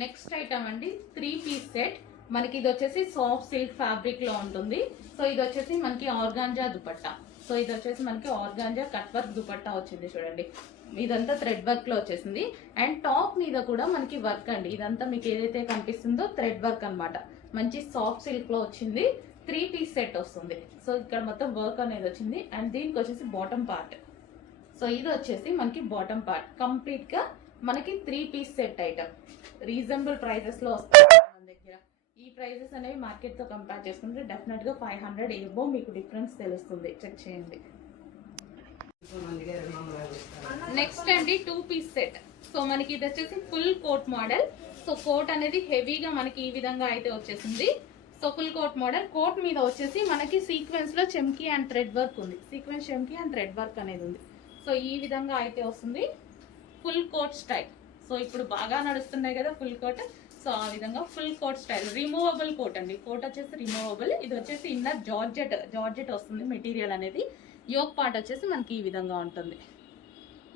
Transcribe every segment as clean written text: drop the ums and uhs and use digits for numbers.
Next item అండి 3 piece set. మనకి ఇది వచ్చేసి సాఫ్ట్ సిల్క్ ఫ్యాబ్రిక్ లో ఉంటుంది. సో ఇది వచ్చేసి మనకి ఆర్గాంజా దుపట్టా. సో ఇది వచ్చేసి మనకి ఆర్గాంజా కట్ వర్క్ దుపట్టా వచ్చింది చూడండి. ఇదంతా థ్రెడ్ వర్క్ లో వచ్చేసింది. అండ్ టాప్ మీద కూడా మనకి వర్క్ అండి. ఇదంతా మీకు ఏదైతే కనిపిస్తుందో థ్రెడ్ వర్క్ అన్నమాట. మంచి సాఫ్ట్ సిల్క్ లో వచ్చింది. 3 పీస్ సెట్ వస్తుంది. సో ఇక్కడ మొత్తం వర్క్ అనేది వచ్చింది. అండ్ దీనికి వచ్చేసి బాటమ్ పార్ట్. సో ఇది వచ్చేసి మనకి బాటమ్ పార్ట్. కంప్లీట్ గా మనకి 3 piece set item reasonable prices లో వస్తాయి మన దగ్గర. ఈ ప్రైజెస్ అనేవి మార్కెట్ తో కంపేర్ చేసుకుంటే డెఫినెట్ గా 500 ఎబో మీకు డిఫరెన్స్ తెలుస్తుంది. చెక్ చేయండి. నెక్స్ట్ అండి 2 పీస్ సెట్. సో మనకి ఇది వచ్చేసి full coat model. So coat అనేది హెవీగా మనకి ఈ విధంగా అయితే వచ్చేసింది. So full coat model. Coat మీద వచ్చేసి మనకి సీక్వెన్స్ లో చెమ్కీ అండ్ థ్రెడ్ వర్క్ ఉంది. సీక్వెన్స్ చెమ్కీ అండ్ థ్రెడ్ వర్క్ అనేది ఉంది. సో ఈ విధంగా అయితే వస్తుంది ఫుల్ కోట్ స్టైల్. సో ఇప్పుడు బాగా నడుస్తున్నాయి కదా ఫుల్ కోట్. సో ఆ విధంగా full coat style. Removable coat అండి. కోట్ వచ్చేసి రిమూవబుల్. ఇది వచ్చేసి ఇన్నర్ జార్జెట్ వస్తుంది మెటీరియల్ అనేది. యోక్ పార్ట్ వచ్చేసి మనకి ఈ విధంగా ఉంటుంది.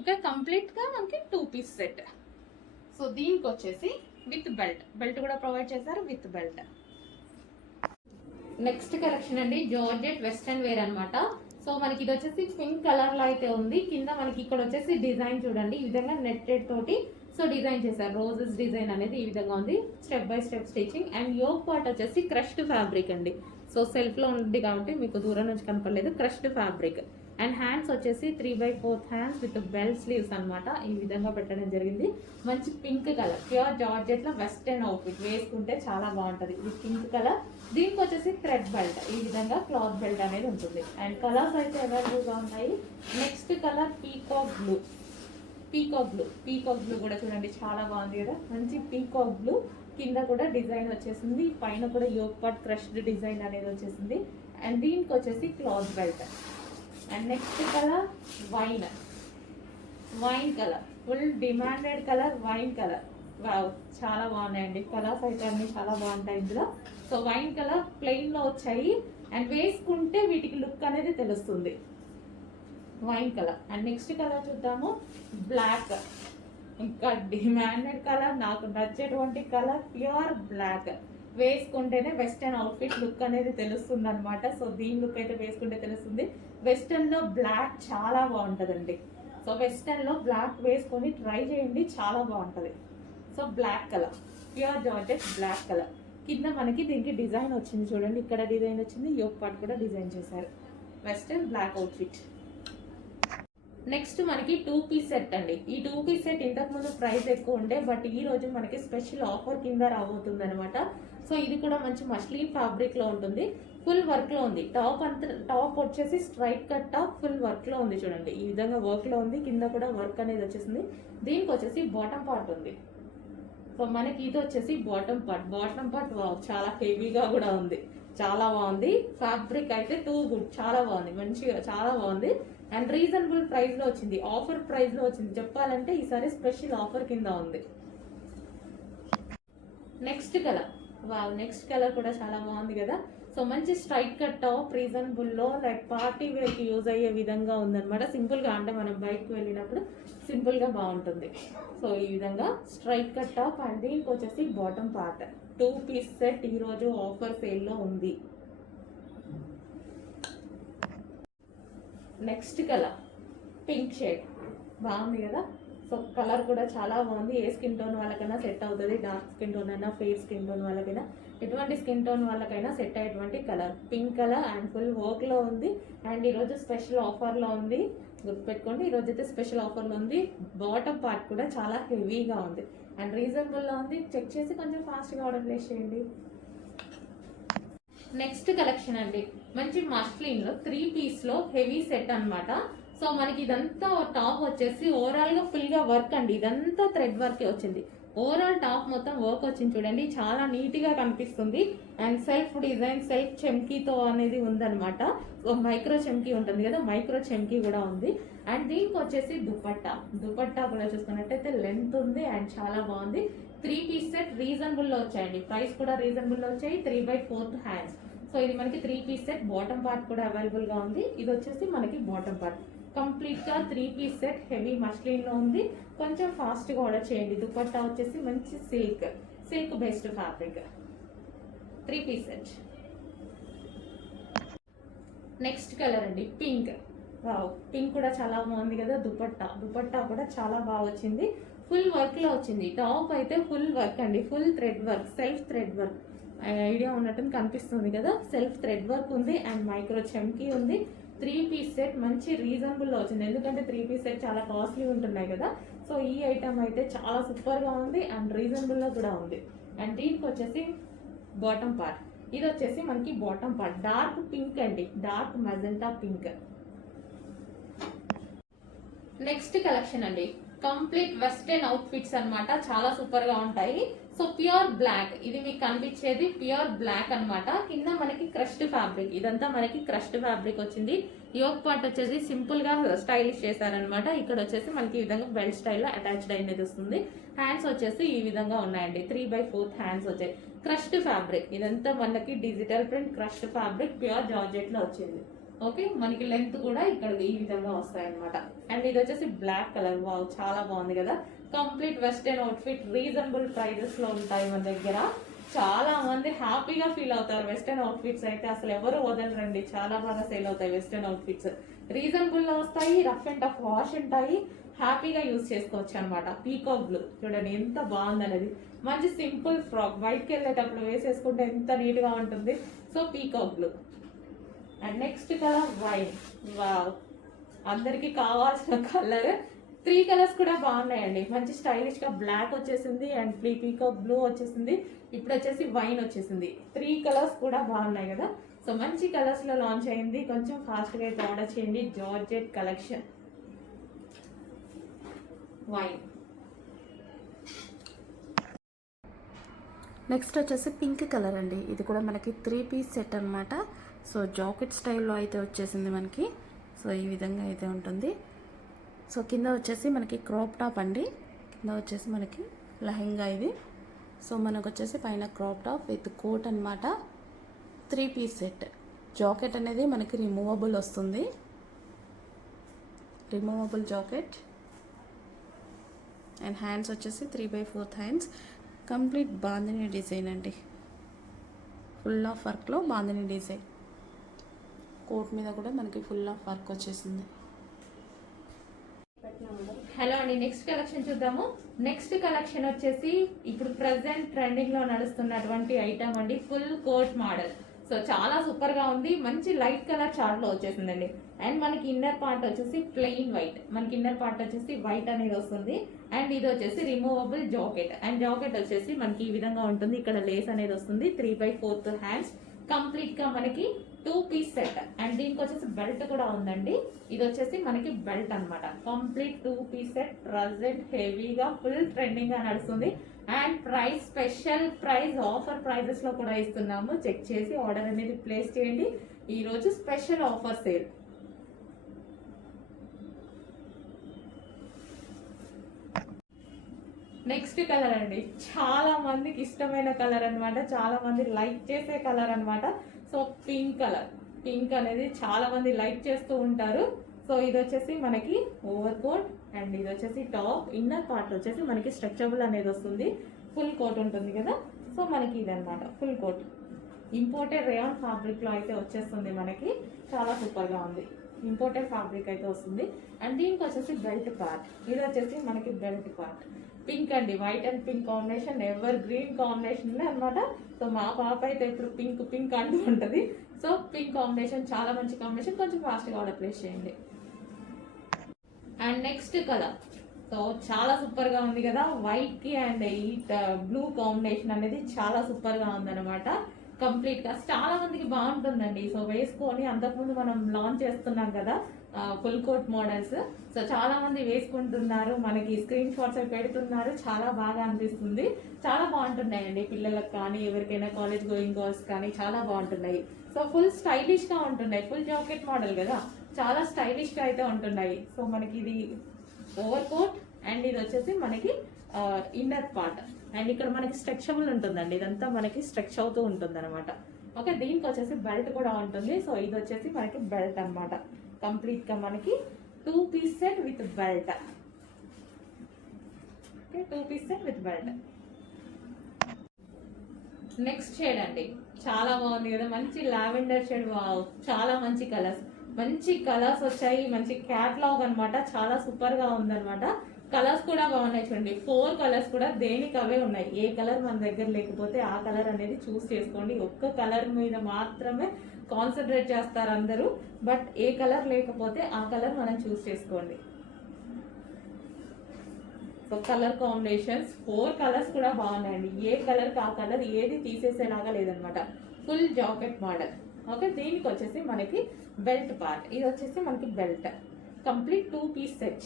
ఓకే, కంప్లీట్ గా మనకి 2 పీస్ సెట్. సో దీనికి వచ్చేసి విత్ బెల్ట్ కూడా ప్రొవైడ్ చేశారు విత్ బెల్ట్. నెక్స్ట్ కలెక్షన్ అండి జార్జెట్ వెస్ట్రన్ వేర్ అన్నమాట. సో మనకి ఇది వచ్చేసి పింక్ కలర్ లో అయితే ఉంది. కింద మనకి ఇక్కడ వచ్చేసి డిజైన్ చూడండి ఈ విధంగా నెట్టెడ్ తోటి సో డిజైన్ చేశారు. రోజెస్ డిజైన్ అనేది ఈ విధంగా ఉంది. Step by step stitching. And yoke part వచ్చేసి క్రష్డ్ ఫ్యాబ్రిక్ అండి. సో సెల్ఫ్ లో ఉంది కాబట్టి మీకు దూరం నుంచి కనపడలేదు. Crushed fabric. అండ్ హ్యాండ్స్ వచ్చేసి 3/4 హ్యాండ్స్ విత్ బెల్ స్లీవ్స్ అనమాట. ఈ విధంగా పెట్టడం జరిగింది. మంచి పింక్ కలర్ ప్యూర్ జార్జెట్ లో వెస్టర్న్ అవుట్ఫిట్ వేసుకుంటే చాలా బాగుంటది. ఇది పింక్ కలర్. దీనికి వచ్చేసి థ్రెడ్ బెల్ట్. ఈ విధంగా క్లాత్ బెల్ట్ అనేది ఉంటుంది. అండ్ కలర్స్ అయితే అవైలబుల్ గా ఉన్నాయి. నెక్స్ట్ కలర్ పీకాక్ బ్లూ కూడా చూడండి చాలా బాగుంది కదా. మంచి పీకాక్ బ్లూ. కింద కూడా డిజైన్ వచ్చేసింది. పైన కూడా యోక్ పార్ట్ క్రష్డ్ డిజైన్ అనేది వచ్చేసింది. అండ్ దీనికి వచ్చేసి cloth belt. And next colour wine colour. Full demanded colour wine colour. Wow, చాలా బాగున్నాయండి కలర్స్ అయితే అన్ని చాలా బాగుంటాయి ఇందులో. సో వైన్ కలర్ ప్లెయిన్ లో వచ్చాయి. అండ్ వేసుకుంటే వీటికి లుక్ అనేది తెలుస్తుంది. Wine colour. And next colour చూద్దాము బ్లాక్. ఇంకా డిమాండెడ్ కలర్, నాకు నచ్చేటువంటి కలర్ ప్యూర్ బ్లాక్. వేసుకుంటేనే వెస్టర్న్ అవుట్ఫిట్ లుక్ అనేది తెలుస్తుంది అనమాట. సో దీని లుక్ అయితే వేసుకుంటే తెలుస్తుంది. వెస్టర్న్ లో బ్లాక్ చాలా బాగుంటుందండి. సో వెస్టర్న్ లో బ్లాక్ వేసుకొని ట్రై చేయండి, చాలా బాగుంటది. So black colour pure georgette black colour. కింద మనకి దీనికి డిజైన్ వచ్చింది చూడండి. ఇక్కడ డిజైన్ వచ్చింది. యోక్ పార్ట్ కూడా డిజైన్ చేశారు. Western black outfit. నెక్స్ట్ మనకి 2 పీస్ సెట్ అండి. ఈ 2 పీస్ సెట్ ఇంతకు ముందు ప్రైస్ ఎక్కువ ఉండే, బట్ ఈ రోజు మనకి స్పెషల్ ఆఫర్ కింద రాబోతుంది అనమాట. సో ఇది కూడా మంచి మస్లిన్ ఫ్యాబ్రిక్ లో ఉంటుంది. ఫుల్ వర్క్ లో ఉంది. టాప్ వచ్చేసి straight cut top full work లో ఉంది చూడండి. ఈ విధంగా వర్క్ లో ఉంది. కింద కూడా వర్క్ అనేది వచ్చేసింది. దీనికి వచ్చేసి బాటమ్ పార్ట్ ఉంది. సో మనకి ఇది వచ్చేసి బాటమ్ పార్ట్ చాలా హెవీగా కూడా ఉంది. చాలా బాగుంది. ఫ్యాబ్రిక్ అయితే టూ గుడ్. చాలా బాగుంది. మంచిగా చాలా బాగుంది. అండ్ రీజనబుల్ ప్రైస్ లో వచ్చింది. ఆఫర్ ప్రైస్ లో వచ్చింది. చెప్పాలంటే ఈసారి స్పెషల్ ఆఫర్ కింద ఉంది. నెక్స్ట్ కలర్ కూడా చాలా బాగుంది కదా. సో మంచి స్ట్రైట్ కట్ టాప్ రీజనబుల్ లో లైక్ పార్టీ వేర్ కి యూజ్ అయ్యే విధంగా ఉందన్నమాట. సింపుల్ గా అంటే మనం బయటకు వెళ్ళినప్పుడు సింపుల్ గా బాగుంటుంది. సో ఈ విధంగా స్ట్రైట్ కట్ టాప్. అండ్ దీనికి వచ్చేసి బాటమ్ పార్ట్. 2 పీస్ సెట్ ఈ రోజు ఆఫర్ సేల్ లో ఉంది. నెక్స్ట్ కలర్ పింక్ షేడ్ బాగుంది కదా. సో కలర్ కూడా చాలా బాగుంది. ఏ స్కిన్ టోన్ వాళ్ళకైనా సెట్ అవుతుంది. డార్క్ స్కిన్ టోన్ అయినా ఫెయిర్ స్కిన్ టోన్ వాళ్ళకైనా ఎటువంటి స్కిన్ టోన్ వాళ్ళకైనా సెట్ అయ్యేటువంటి colour pink colour. And full work లో ఉంది. అండ్ ఈరోజు స్పెషల్ ఆఫర్ లో ఉంది. గుర్తుపెట్టుకోండి, ఈరోజు అయితే స్పెషల్ ఆఫర్ లో ఉంది. బాటమ్ పార్ట్ కూడా చాలా హెవీగా ఉంది. అండ్ రీజనబుల్ లో ఉంది. చెక్ చేసి కొంచెం ఫాస్ట్ గా ఆర్డర్ ప్లేస్ చేయండి. నెక్స్ట్ కలెక్షన్ అండి మంచి మస్లిన్ లో 3 పీస్ లో హెవీ సెట్ అన్నమాట. సో మనకి ఇదంతా టాప్ వచ్చేసి ఓవరాల్ గా ఫుల్ గా వర్క్ అండి. ఇదంతా థ్రెడ్ వర్క్ వచ్చింది. ఓవరాల్ టాప్ మొత్తం వర్క్ వచ్చింది చూడండి. చాలా నీట్ గా కనిపిస్తుంది. అండ్ సెల్ఫ్ డిజైన్ సెల్ఫ్ చెమ్కీతో అనేది ఉందన్నమాట. సో మైక్రో చెమ్కీ ఉంటుంది కదా, మైక్రో చెమ్కీ కూడా ఉంది. అండ్ దీనికి వచ్చేసి దుపట్టా కూడా చూసుకున్నట్టయితే లెంత్ ఉంది. అండ్ చాలా బాగుంది. 3 పీస్ సెట్ రీజనబుల్ లో వచ్చాయండి. ప్రైస్ కూడా రీజనబుల్ లో వచ్చాయి. 3/4 హ్యాండ్స్. సో ఇది మనకి 3 పీస్ సెట్. బాటమ్ పార్ట్ కూడా అవైలబుల్ గా ఉంది. ఇది వచ్చేసి మనకి బాటమ్ పార్ట్. కంప్లీట్గా 3 పీస్ సెట్ హెవీ మస్లిన్లో ఉంది. కొంచెం ఫాస్ట్గా ఆర్డర్ చేయండి. దుపట్టా వచ్చేసి మంచి silk based fabric 3 piece set. Next colour అండి పింక్. వావ్, పింక్ కూడా చాలా బాగుంది కదా. దుపట్టా కూడా చాలా బాగా వచ్చింది. ఫుల్ వర్క్లో వచ్చింది. టాప్ అయితే ఫుల్ వర్క్ అండి, full thread work, self thread work. Idea ఉన్నట్టు కనిపిస్తుంది కదా. సెల్ఫ్ థ్రెడ్ వర్క్ ఉంది అండ్ మైక్రో చెమ్కీ ఉంది. 3 పీస్ సెట్ మంచి రీజనబుల్లో వచ్చింది. ఎందుకంటే 3 పీస్ సెట్ చాలా కాస్ట్లీ ఉంటున్నాయి కదా. సో ఈ ఐటమ్ అయితే చాలా సూపర్గా ఉంది అండ్ రీజనబుల్లో కూడా ఉంది. అండ్ దీనికి వచ్చేసి బాటమ్ పార్ట్. ఇది వచ్చేసి మనకి బాటమ్ పార్ట్ డార్క్ పింక్ అండి, dark magenta pink. Next collection అండి కంప్లీట్ వెస్టర్న్ అవుట్ఫిట్స్ అన్నమాట. చాలా సూపర్ గా ఉంటాయి. సో ప్యూర్ బ్లాక్, ఇది మీకు కనిపించేది ప్యూర్ బ్లాక్ అన్నమాట. కింద మనకి క్రష్డ్ ఫ్యాబ్రిక్, ఇదంతా మనకి క్రష్డ్ ఫ్యాబ్రిక్ వచ్చింది. యోక్ పార్ట్ వచ్చేసి సింపుల్ గా స్టైలిష్ చేశారనమాట. ఇక్కడ వచ్చేసి మనకి ఈ విధంగా బెల్ట్ స్టైల్లో అటాచ్డ్ అనేది వస్తుంది. హ్యాండ్స్ వచ్చేసి ఈ విధంగా ఉన్నాయండి, 3/4 హ్యాండ్స్ వచ్చాయి. క్రష్డ్ ఫ్యాబ్రిక్, ఇదంతా మనకి digital print crushed fabric pure georgette లో వచ్చింది. ఓకే, మనకి లెంత్ కూడా ఇక్కడ ఈ విధంగా వస్తాయి అనమాట. అండ్ ఇది వచ్చేసి బ్లాక్ కలర్. వావ్, చాలా బాగుంది కదా. Complete western outfit reasonable prices లో ఉంటాయి మన దగ్గర. చాలా మంది హ్యాపీగా ఫీల్ అవుతారు. వెస్టర్న్ అవుట్ఫిట్స్ అయితే అసలు ఎవరు వదలరండి, చాలా బాగా సేల్ అవుతాయి వెస్టర్న్ అవుట్ఫిట్స్. రీజనబుల్ లో వస్తాయి, రఫ్ అండ్ టఫ్ వాష్ ఉంటాయి, హ్యాపీగా యూజ్ చేసుకోవచ్చు అనమాట. పీకాక్ బ్లూ చూడండి ఎంత బాగుంది అనేది. మంచి సింపుల్ ఫ్రాక్, బయటకు వెళ్ళేటప్పుడు వేసేసుకుంటే ఎంత నీట్ గా ఉంటుంది. So peacock blue. And next colour wine. Wow, అందరికి కావాల్సిన కలర్. 3 కలర్స్ కూడా బాగున్నాయండి. మంచి స్టైలిష్ గా బ్లాక్ వచ్చేసింది అండ్ పీకాక్ బ్లూ వచ్చేసింది. ఇప్పుడు వచ్చేసి వైన్ వచ్చేసింది. 3 కలర్స్ కూడా బాగున్నాయి కదా. సో మంచి కలర్స్ లో లాంచ్ అయింది. కొంచెం ఫాస్ట్ గా అయితే ఆర్డర్ చేయండి. Georgette collection wine. నెక్స్ట్ వచ్చేసి పింక్ కలర్ అండి. ఇది కూడా మనకి 3 పీస్ సెట్ అనమాట. సో జాకెట్ స్టైల్లో అయితే వచ్చేసింది మనకి. సో ఈ విధంగా అయితే ఉంటుంది. సో కింద వచ్చేసి మనకి క్రాప్ టాప్ అండి. కింద వచ్చేసి మనకి లెహంగా ఇది. సో మనకు వచ్చేసి పైన క్రాప్ టాప్ విత్ కోట్ అనమాట. 3 పీస్ సెట్. జాకెట్ అనేది మనకి రిమూవబుల్ వస్తుంది, రిమూవబుల్ జాకెట్. అండ్ హ్యాండ్స్ వచ్చేసి 3/4 హ్యాండ్స్. కంప్లీట్ బాందిని డిజైన్ అండి, ఫుల్ ఆఫ్ వర్క్లో బాందిని డిజైన్. కోట్ మీద కూడా మనకి ఫుల్ ఆఫ్ వర్క్ వచ్చేసింది. హలో అండి, నెక్స్ట్ కలెక్షన్ చూద్దాము. నెక్స్ట్ కలెక్షన్ వచ్చేసి ఇప్పుడు ప్రెసెంట్ ట్రెండింగ్ లో నడుస్తున్నటువంటి ఐటమ్ అండి, ఫుల్ కోట్ మోడల్. సో చాలా సూపర్ గా ఉంది. మంచి లైట్ కలర్ చార్ట్ లో వచ్చేసిందండి. అండ్ మనకి ఇన్నర్ పార్ట్ వచ్చేసి ప్లెయిన్ వైట్, మనకి ఇన్నర్ పార్ట్ వచ్చేసి వైట్ అనేది వస్తుంది. అండ్ ఇది వచ్చేసి రిమూవబుల్ జాకెట్. అండ్ జాకెట్ వచ్చేసి మనకి ఈ విధంగా ఉంటుంది. ఇక్కడ లేస్ అనేది వస్తుంది. 3/4 హ్యాండ్స్. కంప్లీట్ గా మనకి 2 పీస్ సెట్. అండ్ దీనికి వచ్చేసి బెల్ట్ కూడా ఉందండి. ఇది వచ్చేసి మనకి బెల్ట్ అనమాట. Complete 2 piece set. ప్రజెంట్ హెవీగా ఫుల్ ట్రెండింగ్ గా నడుస్తుంది. And price special price offer prices లో కూడా ఇస్తున్నాము. చెక్ చేసి ఆర్డర్ అనేది ప్లేస్ చేయండి. ఈ రోజు special offer sale. Next colour అండి, చాలా మందికి ఇష్టమైన కలర్ అన్నమాట. చాలా మంది లైక్ చేసే కలర్ అన్నమాట. సో పింక్ కలర్, పింక్ అనేది చాలా మంది లైక్ చేస్తూ ఉంటారు. సో ఇది వచ్చేసి మనకి ఓవర్ కోట్ అండ్ ఇది వచ్చేసి టాప్. ఇన్నర్ పార్ట్ వచ్చేసి మనకి స్ట్రెచబుల్ అనేది వస్తుంది. ఫుల్ కోట్ ఉంటుంది కదా. సో మనకి ఇది అనమాట full coat. Imported rayon fabric లో అయితే వచ్చేస్తుంది మనకి. చాలా సూపర్ గా ఉంది. ఇంపోర్టెడ్ ఫ్యాబ్రిక్ అయితే వస్తుంది. అండ్ దీనికి వచ్చేసి బెల్ట్ పార్ట్. ఇది వచ్చేసి మనకి బెల్ట్ పార్ట్. పింక్ అండి, white and pink combination, ever green combination అనమాట. సో మా పాప అయితే ఇప్పుడు పింక్ పింక్ అంటూ ఉంటుంది. సో పింక్ కాంబినేషన్ చాలా మంచి కాంబినేషన్. కొంచెం ఫాస్ట్గా ఆర్డర్ ప్లేస్ చేయండి. అండ్ నెక్స్ట్ కలర్, సో చాలా సూపర్గా ఉంది కదా. వైట్కి అండ్ ఈ బ్లూ కాంబినేషన్ అనేది చాలా సూపర్గా ఉందన్నమాట. కంప్లీట్గా చాలా మందికి బాగుంటుందండి. సో వేసుకొని అంతకుముందు మనం లాంచ్ చేస్తున్నాం కదా ఫుల్ కోట్ మోడల్స్. సో చాలా మంది వేసుకుంటున్నారు, మనకి స్క్రీన్ షాట్స్ అవి పెడుతున్నారు. చాలా బాగా అనిపిస్తుంది. చాలా బాగుంటున్నాయండి పిల్లలకు కానీ ఎవరికైనా కాలేజ్ గోయింగ్ గర్ల్స్ కానీ చాలా బాగుంటున్నాయి. సో ఫుల్ స్టైలిష్గా ఉంటున్నాయి. ఫుల్ జాకెట్ మోడల్ కదా, చాలా స్టైలిష్గా అయితే ఉంటున్నాయి. సో మనకి ఇది ఓవర్ కోట్ అండ్ ఇది వచ్చేసి మనకి ఇన్నర్ పార్ట్. అండ్ ఇక్కడ మనకి స్ట్రెచబుల్ ఉంటుందండి. ఇదంతా మనకి స్ట్రెచ్ అవుతూ ఉంటుంది అనమాట. ఓకే, దీనికి వచ్చేసి బెల్ట్ కూడా ఉంటుంది. సో ఇది వచ్చేసి మనకి బెల్ట్ అనమాట. కంప్లీట్గా మనకి 2 piece set with belt. Okay, 2 piece set with belt. Next shade అండి, చాలా బాగుంది కదా, మంచి లావెండర్ షేడ్. వావ్, చాలా మంచి కలర్స్ వచ్చాయి, మంచి క్యాట్లాగ్ అన్నమాట. చాలా సూపర్ గా ఉందన్నమాట. కలర్స్ కూడా బాగున్నాయి చూడండి, 4 కలర్స్ కూడా దేనికి అవే ఉన్నాయి. ఏ కలర్ మన దగ్గర లేకపోతే ఆ కలర్ అనేది చూస్ చేసుకోండి. ఒక్క కలర్ మీద మాత్రమే కాన్సన్ట్రేట్ చేస్తారు అందరూ, బట్ ఏ కలర్ లేకపోతే ఆ కలర్ మనం చూస్ చేసుకోండి. సో కలర్ కాంబినేషన్స్ 4 కలర్స్ కూడా బాగున్నాయండి. ఏ కలర్ ఆ కలర్ ఏది తీసేసేలాగా లేదనమాట. Full jacket model. ఓకే, దీనికి వచ్చేసి మనకి బెల్ట్ పార్ట్. ఇది వచ్చేసి మనకి belt complete 2 piece set.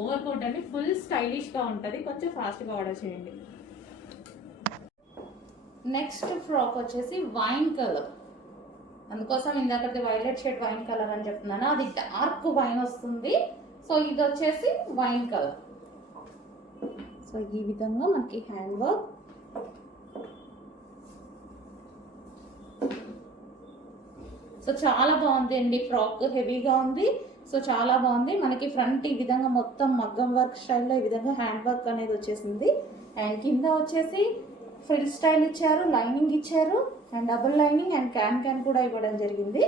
Over coat అండి, ఫుల్ స్టైలిష్ గా ఉంటుంది. కొంచెం ఫాస్ట్ గా ఆర్డర్ చేయండి. నెక్స్ట్ ఫ్రాక్ వచ్చేసి వైన్ కలర్. అందుకోసం ఇందాకటి వైలెట్ షేడ్ వైన్ కలర్ అని చెప్తున్నాను, అది డార్క్ వైన్ వస్తుంది. సో ఇది వచ్చేసి వైన్ కలర్. సో ఈ విధంగా మనకి హ్యాండ్ వర్క్, సో చాలా బాగుంది అండి. ఫ్రాక్ హెవీగా ఉంది, సో చాలా బాగుంది. మనకి ఫ్రంట్ ఈ విధంగా మొత్తం మగ్గం వర్క్ స్టైల్లో ఈ విధంగా హ్యాండ్ వర్క్ అనేది వచ్చేసింది. అండ్ కింద వచ్చేసి ఫ్రిల్ స్టైల్ ఇచ్చారు, లైనింగ్ ఇచ్చారు, and double lining and can కూడా ఇవ్వడం జరిగింది.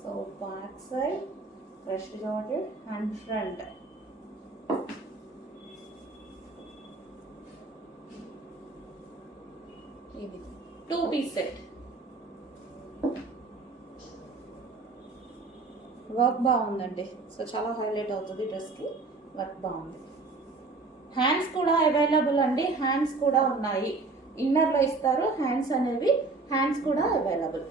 So back side fresh jacket and front. ఇది 2 పీస్ సెట్. వర్క్ బాగుందండి, సో చాలా హైలైట్ అవుతుంది డ్రెస్కి. వర్క్ బాగుంది. హ్యాండ్స్ కూడా అవైలబుల్ అండి, హ్యాండ్స్ కూడా ఉన్నాయి. ఇన్నర్లో ఇస్తారు హ్యాండ్స్ అనేవి, హ్యాండ్స్ కూడా అవైలబుల్.